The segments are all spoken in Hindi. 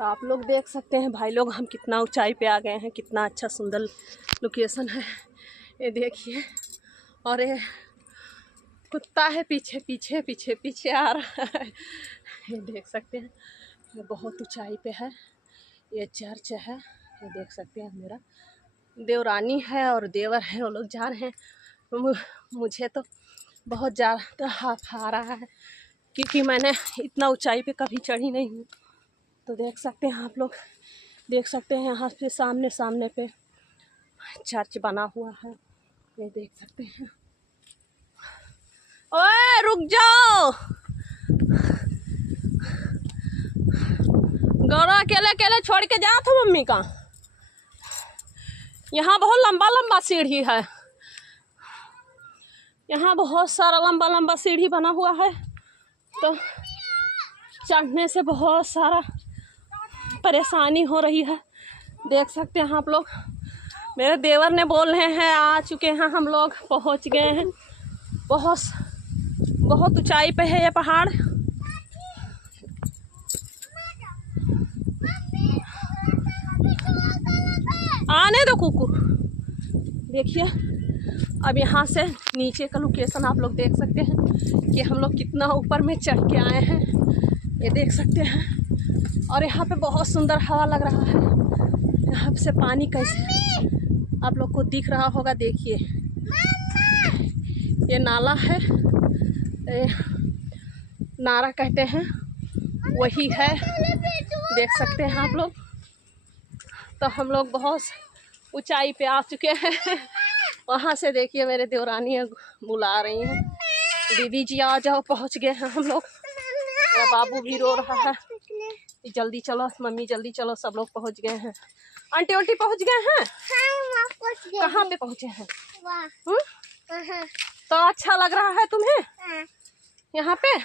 तो आप लोग देख सकते हैं भाई लोग, हम कितना ऊंचाई पे आ गए हैं। कितना अच्छा सुंदर लोकेशन है ये देखिए। और ये कुत्ता है पीछे पीछे पीछे पीछे आ रहा है। ये देख सकते हैं, ये बहुत ऊंचाई पे है। ये चर्च है, ये देख सकते हैं। मेरा देवरानी है और देवर है, वो लोग जा रहे हैं। मुझे तो बहुत ज़्यादा हाथ आ रहा है क्योंकि मैंने इतना ऊंचाई पे कभी चढ़ी नहीं हूँ। तो देख सकते हैं आप लोग, देख सकते हैं यहाँ पे सामने सामने पे चर्च बना हुआ है, ये देख सकते हैं। ओए रुक जाओ, गौरव अकेले अकेले छोड़ के जा तो मम्मी का। यहाँ बहुत लंबा लंबा सीढ़ी है, यहाँ बहुत सारा लंबा लंबा सीढ़ी बना हुआ है। तो चढ़ने से बहुत सारा परेशानी हो रही है, देख सकते हैं आप लोग। मेरे देवर ने बोल रहे हैं आ चुके हैं, हम लोग पहुंच गए हैं। बहुत ऊंचाई पे है ये पहाड़। आने दो कुकुर। देखिए अब यहाँ से नीचे का लोकेशन आप लोग देख सकते हैं कि हम लोग कितना ऊपर में चढ़ के आए हैं, ये देख सकते हैं। और यहाँ पे बहुत सुंदर हवा लग रहा है। यहाँ से पानी कैसे आप लोग को दिख रहा होगा, देखिए ये नाला है, नारा कहते हैं, वही है, देख सकते हैं आप लोग। तो हम लोग बहुत ऊंचाई पे आ चुके हैं। वहाँ से देखिए मेरे देवरानी बुला रही हैं, दीदी जी आ जाओ, पहुँच गए हैं हम लोग। मेरा बाबू भी रो रहा है, जल्दी चलो मम्मी जल्दी चलो, सब लोग पहुँच गए हैं। आंटी उल्टी पहुँच गए हैं? कहाँ पे पहुँचे हैं? तो अच्छा लग रहा है तुम्हें यहाँ पे?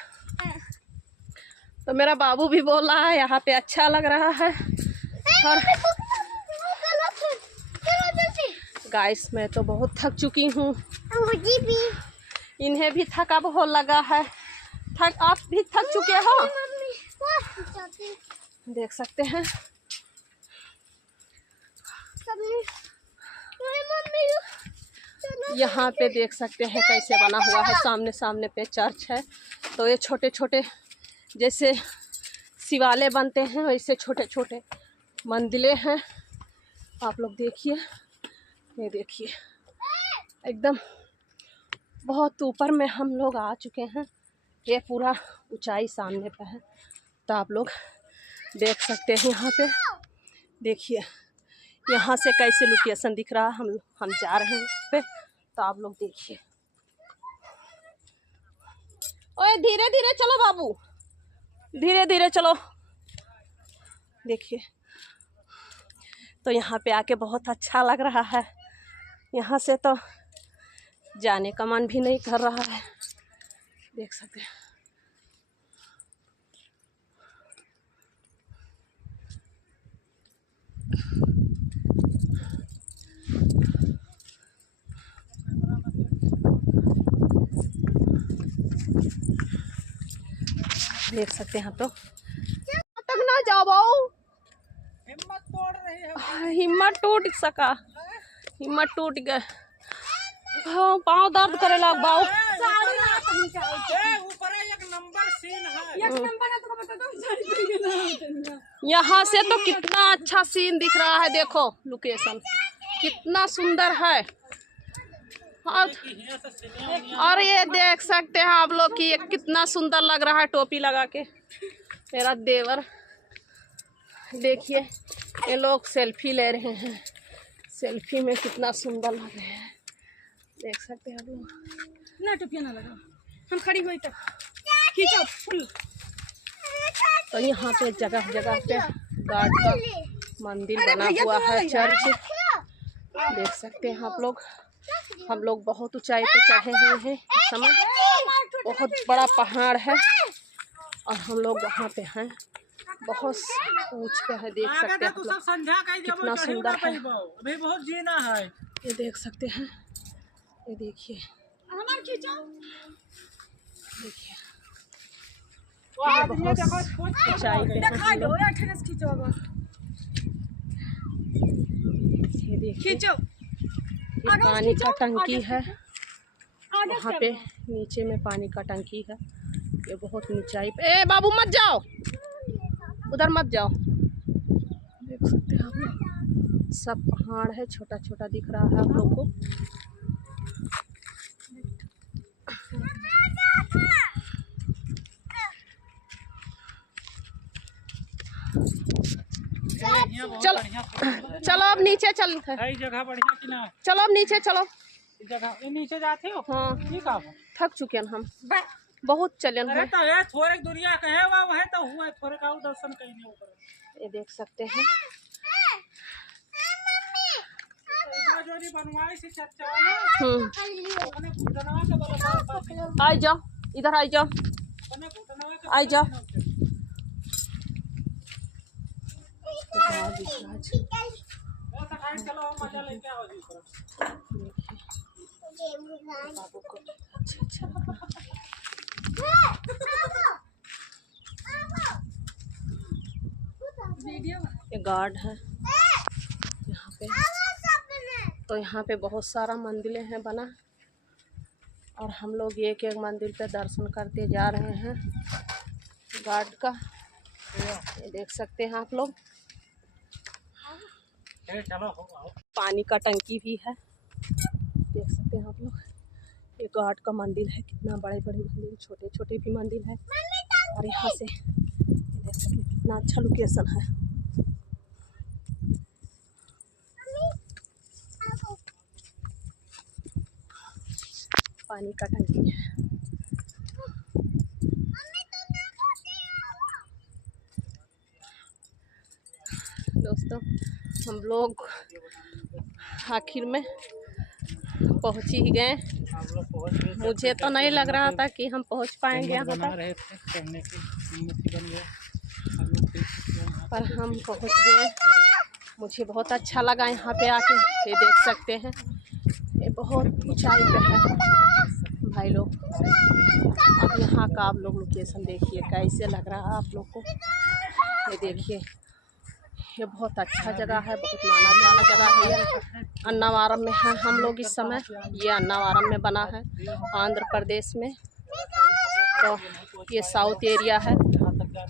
तो मेरा बाबू भी बोल रहा है यहाँ पे अच्छा लग रहा है। और गाइस मैं तो बहुत थक चुकी हूँ, इन्हें भी थका बहुत लगा है। आप भी थक चुके हो, देख सकते हैं। यहाँ पे देख सकते हैं कैसे बना हुआ है, सामने सामने पे चर्च है। तो ये छोटे छोटे जैसे शिवालय बनते हैं वैसे छोटे छोटे मंदिरें हैं। आप लोग देखिए, ये देखिए एकदम बहुत ऊपर में हम लोग आ चुके हैं। ये पूरा ऊंचाई सामने पे है, तो आप लोग देख सकते हैं। यहाँ पे देखिए यहाँ से कैसे लोकेशन दिख रहा है। हम जा रहे हैं इस पे, तो आप लोग देखिए। ओए धीरे धीरे चलो बाबू, धीरे धीरे चलो। देखिए तो यहाँ पे आके बहुत अच्छा लग रहा है। यहाँ से तो जाने का मन भी नहीं कर रहा है, देख सकते हैं। देख सकते हैं आप तो तक ना जाओ, हिम्मत तोड़ रही है। हिम्मत टूट सका, हिम्मत टूट गए। हाँ पाँव दर्द करे लग बाऊ। यहाँ से तो कितना अच्छा सीन दिख रहा है, देखो लोकेशन कितना सुंदर है। और ये देख सकते हैं आप लोग कि ये कितना सुंदर लग रहा है टोपी लगा के मेरा देवर। देखिए ये लोग सेल्फी ले रहे हैं, सेल्फी में कितना सुंदर लग रहे हैं, देख सकते हैं आप लोग। ना टोपिया ना लगा, हम खड़ी हुई तो खींचो फुल। तो यहाँ पे जगह जगह पे गॉड का मंदिर बना हुआ है, चर्च, देख सकते हैं आप लोग। हम लोग बहुत ऊंचाई पे चढ़े हुए हैं इस समय, बहुत बड़ा पहाड़ है और हम लोग वहाँ पे हैं, बहुत ऊंच पे है, देख सकते हैं आप लोग कितना सुंदर है। अभी बहुत जीना है, ये देख सकते हैं। ये देखिए देखिए बहुत ऊंचाई पे हैं हम लोग। ये देखिए ये पानी का टंकी है, वहाँ पे नीचे में पानी का टंकी है। ये बहुत ऊंचाई पे। ए बाबू मत जाओ, उधर मत जाओ। देख सकते हैं आप लोग, सब पहाड़ है, छोटा छोटा दिख रहा है आप लोग को। चलो चलो अब नीचे चल, जगह बढ़िया कि ना? चलो अब नीचे चलो। जगह नीचे जाते हो? हाँ ठीक है, थक चुके हैं हम, बहुत चलन है। तो है थोड़े दुनिया का है वहाँ है तो हुआ थोड़े का दर्शन कहीं ऊपर। ये देख सकते हैं आ जाओ, इधर आ जाओ, आ जाओ। चलो मजा लेके आओ जी। ये गार्ड है यहाँ पे, तो यहाँ पे बहुत सारा मंदिर हैं बना, और हम लोग एक एक मंदिर पे दर्शन करते जा रहे हैं गार्ड का। ये देख सकते हैं आप लोग, पानी का टंकी भी है, देख सकते हैं आप लोग। ये गार्ड का मंदिर है, कितना बड़े बड़े मंदिर, छोटे छोटे भी मंदिर है। और यहाँ से देख सकते हैं कितना अच्छा लोकेशन है। पानी का टंकी है। दोस्तों हम लोग आखिर में पहुंच ही गए। मुझे तो नहीं लग रहा था कि हम पहुंच पाएंगे यहाँ तक, पर हम पहुंच गए। मुझे बहुत अच्छा लगा यहाँ पे आके। ये देख सकते हैं, ये बहुत ऊंचाई पे है भाई लोग। अब यहाँ का आप लोग लोकेशन देखिए कैसे लग रहा है आप लोग को। ये देखिए, ये बहुत अच्छा जगह है, बहुत माना जाना जगह है। ये अन्नावरम में है हम लोग इस समय। ये अन्नावरम में बना है आंध्र प्रदेश में। तो ये साउथ एरिया है।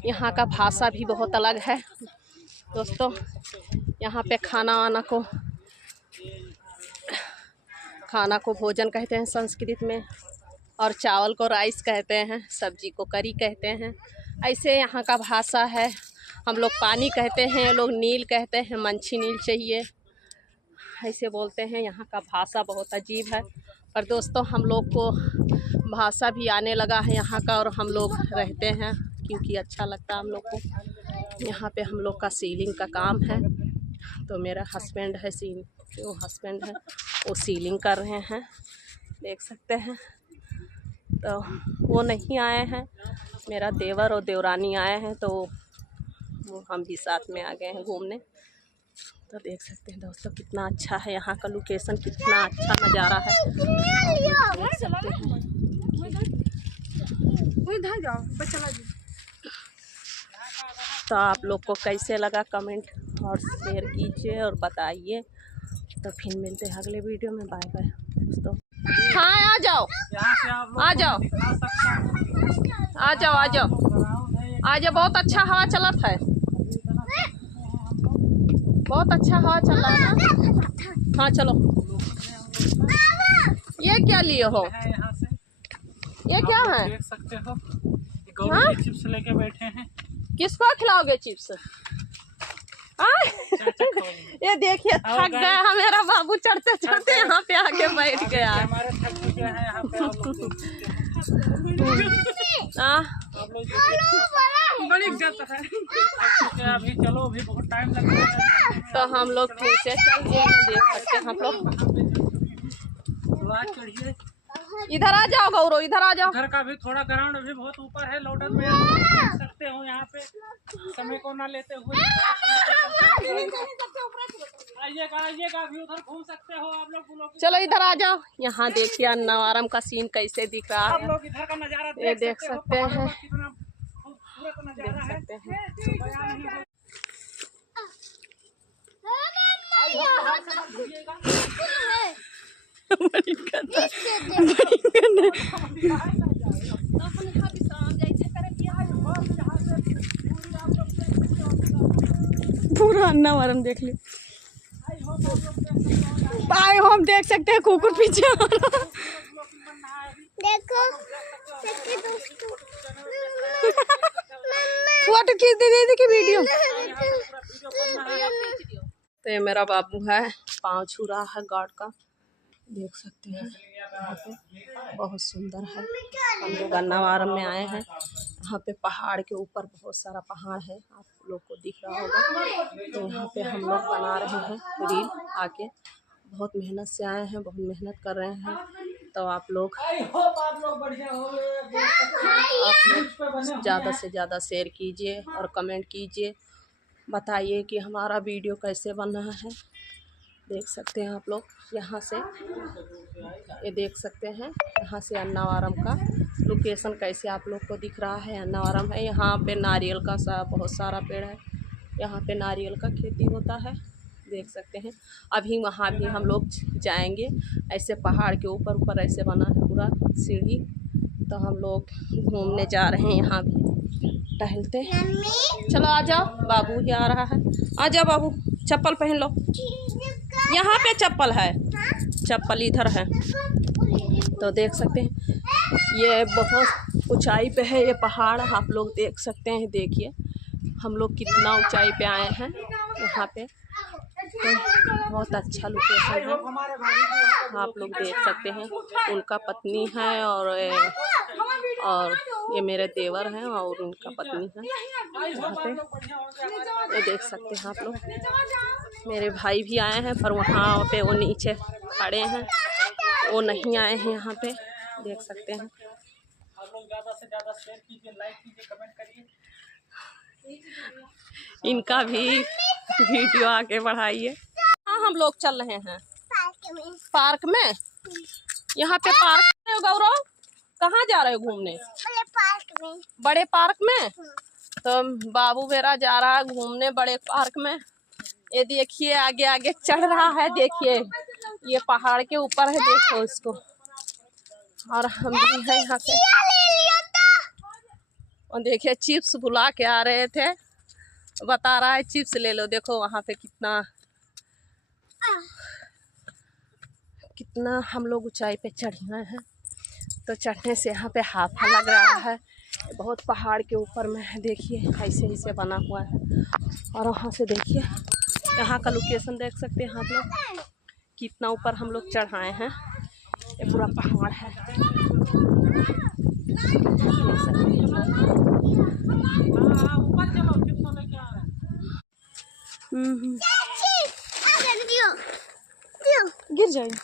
यहाँ का भाषा भी बहुत अलग है दोस्तों। यहाँ पे खाना को भोजन कहते हैं संस्कृत में, और चावल को राइस कहते हैं, सब्जी को करी कहते हैं। ऐसे यहाँ का भाषा है। हम लोग पानी कहते हैं, लोग नील कहते हैं, मंछी नील चाहिए ऐसे बोलते हैं। यहाँ का भाषा बहुत अजीब है, पर दोस्तों हम लोग को भाषा भी आने लगा है यहाँ का, और हम लोग रहते हैं क्योंकि अच्छा लगता है हम लोग को। यहाँ पे हम लोग का सीलिंग का काम है, तो मेरा हस्बैंड है वो सीलिंग कर रहे हैं, देख सकते हैं। तो वो नहीं आए हैं, मेरा देवर और देवरानी आए हैं, तो वो हम भी साथ में आ गए हैं घूमने। तो देख सकते हैं दोस्तों कितना अच्छा है यहाँ का लोकेशन, कितना अच्छा नज़ारा है, देख सकते हैं। तो आप लोग को कैसे लगा कमेंट और शेयर कीजिए और बताइए। तो फिर मिलते हैं अगले वीडियो में। बाय बाय दोस्तों। हाँ आ जाओ, आ जाओ, आ जाओ, आ जाओ, आ जाओ। बहुत अच्छा हवा चलत है, बहुत अच्छा हवा चल रहा है ना। हाँ चलो। ये क्या लिए हो? ये क्या है? देख सकते हो, गौरी चिप्स लेके बैठे हैं। किसको खिलाओगे चिप्स? ये देखिए थक गया है मेरा बाबू, चढ़ते चढ़ते यहाँ पे आके बैठ गया। हमारे थक चुके हैं यहाँ पे। बड़ी इज्जत है अभी। चलो अभी बहुत टाइम लगेगा, तो हम लोग फिर से चल गए। देख सकते हैं हम लोग। चढ़िए, इधर आ जाओ गौरव, इधर आ जाओ। घर का भी थोड़ा ग्राउंड भी बहुत ऊपर है, लोडर में देख सकते हो। यहाँ पे समय को ना लेते हुए आइएगा, अभी उधर घूम सकते हो आप लोग। चलो इधर आ जाओ। यहाँ देखिए अन्नावरम का सीन कैसे दिख रहा है, आप लोग इधर का नजारा ये देख सकते हैं। देख सकते हैं। पूरा अन्ना वारन देख ली। आए हम देख सकते हैं कुकुर पीछे देखो फोटो खींच दे की वीडियो। तो ये मेरा बाबू है, पाँव छू रहा है गॉड का, देख सकते हैं यहाँ पे बहुत सुंदर है। हम लोग अन्नावरम में आए हैं। यहाँ पे पहाड़ के ऊपर बहुत सारा पहाड़ है, आप लोग को दिख रहा होगा। तो यहाँ पे हम लोग बना रहे हैं रील आके, बहुत मेहनत से आए हैं, बहुत मेहनत कर रहे हैं। तो आप लोग ज़्यादा से ज़्यादा शेयर कीजिए और कमेंट कीजिए, बताइए कि हमारा वीडियो कैसे बन रहा है। देख सकते हैं आप लोग यहाँ से, ये देख सकते हैं यहाँ से अन्नावरम का लोकेशन कैसे आप लोग को दिख रहा है। अन्नावरम है, यहाँ पे नारियल का बहुत सारा पेड़ है, यहाँ पे नारियल का खेती होता है, देख सकते हैं। अभी वहाँ भी हम लोग जाएंगे, ऐसे पहाड़ के ऊपर ऐसे बना है पूरा सीढ़ी। तो हम लोग घूमने जा रहे हैं, यहाँ भी टहलते। चलो आ जाओ, बाबू ही आ रहा है, आ जाओ बाबू, चप्पल पहन लो। यहाँ पे चप्पल है, चप्पल इधर है। तो देख सकते हैं ये बहुत ऊंचाई पे है ये पहाड़, आप लोग देख सकते हैं। देखिए हम लोग कितना ऊंचाई पे आए हैं यहाँ पे, तो बहुत अच्छा लोकेशन है, आप लोग देख सकते हैं। उनका पत्नी है और ये मेरे देवर हैं और उनका पत्नी है यहाँ पे, ये देख सकते हैं आप लोग। मेरे भाई भी आए हैं पर वहाँ पे वो नीचे खड़े हैं, वो नहीं आए हैं यहाँ पे, देख सकते हैं। आप लोग ज़्यादा से ज़्यादा शेयर कीजिए, लाइक कीजिए, कमेंट करिए। इनका भी वीडियो आगे बढ़ाइए। हाँ हम लोग चल रहे हैं पार्क में। यहाँ पे पार्क है गौरव, कहाँ जा रहे हो घूमने? बड़े पार्क में। तो बाबू मेरा जा रहा है घूमने बड़े पार्क में। ये देखिए आगे आगे चढ़ रहा है, देखिए ये पहाड़ के ऊपर है, देखो इसको। और हम भी हैं यहाँ पे, और देखिए चिप्स बुला के आ रहे थे, बता रहा है चिप्स ले लो। देखो वहाँ पे कितना हम लोग ऊंचाई पे चढ़े हैं। तो चढ़ने से यहाँ पे हाथा लग रहा है, बहुत पहाड़ के ऊपर में है। देखिए ऐसे बना हुआ है। और वहाँ से देखिए यहाँ का लोकेशन देख सकते हैं आप लोग, कितना ऊपर हम लोग चढ़ाए हैं। ये पूरा पहाड़ है, देख सकते हैं। गिर जाएगी।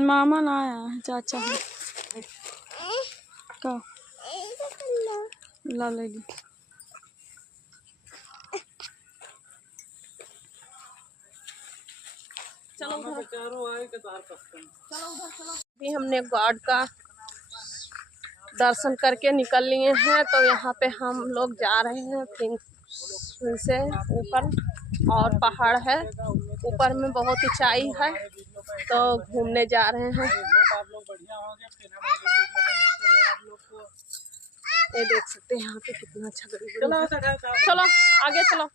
मामा ना आया है, चाचा है का ला ले ली। चलो अभी हमने गॉड का दर्शन करके निकल लिए हैं। तो यहाँ पे हम लोग जा रहे हैं फिर से ऊपर, और पहाड़ है ऊपर में, बहुत ऊंचाई है। तो घूमने जा रहे हैं। ये देख सकते हैं यहाँ पे कितना अच्छा। चलो आगे चलो,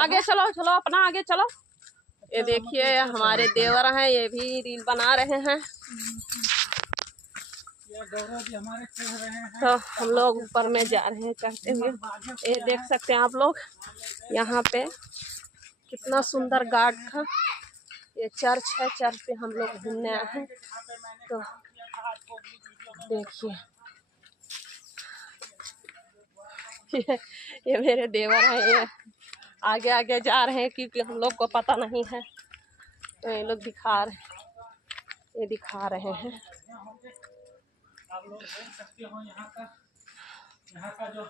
आगे चलो, चलो अपना आगे चलो। ये देखिए हमारे देवर हैं, ये भी रील बना रहे हैं। ये गौरव जी हमारे चढ़ रहे हैं। तो हम लोग ऊपर में जा रहे हैं चढ़ते हुए। ये देख सकते हैं आप लोग, यहाँ पे कितना सुंदर गार्ड था। ये चर्च है, चर्च पे हम लोग घूमने आए हैं। तो देखिए ये मेरे देवर हैं, ये आगे आगे जा रहे हैं क्योंकि हम लोग को पता नहीं है, तो ये लोग दिखा रहे हैं। आप लोग देख सकते हो यहाँ का जो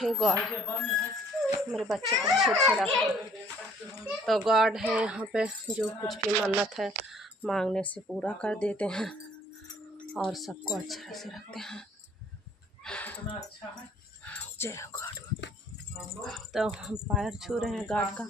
हे गॉड, मेरे बच्चे को अच्छे रखो। तो गॉड है यहाँ पे, जो कुछ भी मन्नत है मांगने से पूरा कर देते हैं और सबको अच्छे से रखते हैं। कितना अच्छा है। जय गॉड। तो हम पैर छू रहे हैं गॉड का।